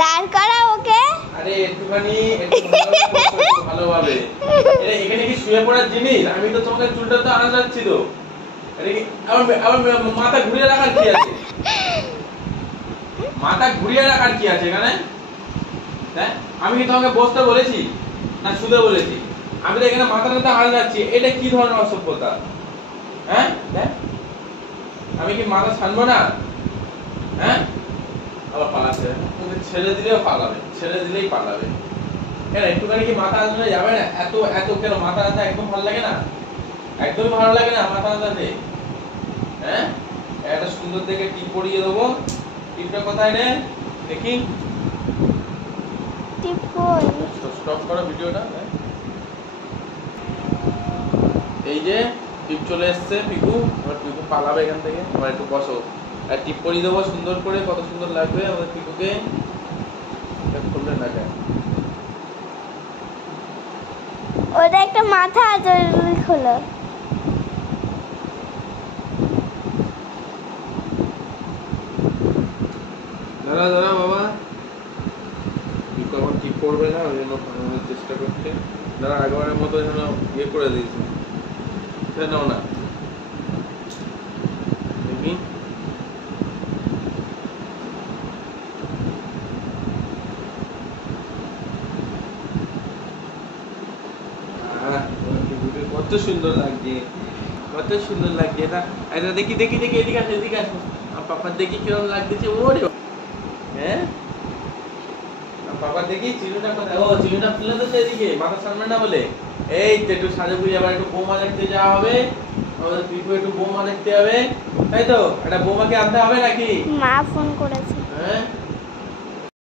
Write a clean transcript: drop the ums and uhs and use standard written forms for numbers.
দাঁড় করা ওকে। আরে একটুখানি ভালোভাবে। এটা এখানে কি শুয়ে পড়ার জিনিস? আমি তো তোমাকে চুলটা তো আঁচড়াচ্ছি তো। আরে আমার মাথা ঘুরিয়ে রাখার কি আছে? মাথা ঘুরিয়ে রাখার কি আছে এখানে? হ্যাঁ, আমি কি তোমাকে বসতে বলেছি না শুতে বলেছি? আমি তো এখানে মাথাটা আঁচড়াচ্ছি। এটা কি ধরনের অসভ্যতা? হ্যাঁ, আমি কি মাথা ছাড়বো না? হ্যাঁ, আবার পালাচ্ছে। ছেড়ে দিলেও পালাবে, ছেড়ে দিলেই পালাবে। কেন একটুখানি কি মাথা আঁচড়ে যাবে না? এত এত কেন মাথা আঁচড়া একদম ভালো লাগে না? একদমই ভালো লাগে না মাথা আঁচড়াতে। হ্যাঁ, একটা সুন্দর দেখে টিপ পরিয়ে দেবো। টিপটা কোথায় রে দেখি? টিপ কই? স্টপ করো ভিডিওটা। এই যে টিপ চলে এসেছে পিকু। আমার পিকু পালাবে এখান থেকে। আমার একটু বসো, আর টিপ পরিয়ে দেবো সুন্দর করে। কত সুন্দর লাগবে আমাদের পিকুকে। খুললে না কেন? ওটা একটা মাথা আছে, খোলো। দাঁড়া দাঁড়া বাবা, পিকু এখন টিপ পড়বে না, ওই জন্য ভাঙানোর চেষ্টা করছে। দাঁড়া, আগেবারের মতো যেন ইয়ে করে দিয়েছে। নাও না দেখি। কত সুন্দর লাগছে, কত সুন্দর লাগছে এটা। এটা দেখি দেখি দেখি, এদিকে আসো এদিকে আসো। আর পাপার দেখি কিরকম লাগতেছে। ওরে হ্যাঁ, পাপার দেখি চিরুটা কোথায়? ও চিরুটা খুলে তো সেদিকে, মাথা সামনে না বলে। এই তো একটু সাজে বুঝে আবার একটু বৌমা দেখতে যাওয়া হবে। আমাদের পিকু একটু বৌমা দেখতে হবে, তাই তো? একটা বৌমাকে আনতে হবে নাকি? মা ফোন করেছে। হ্যাঁ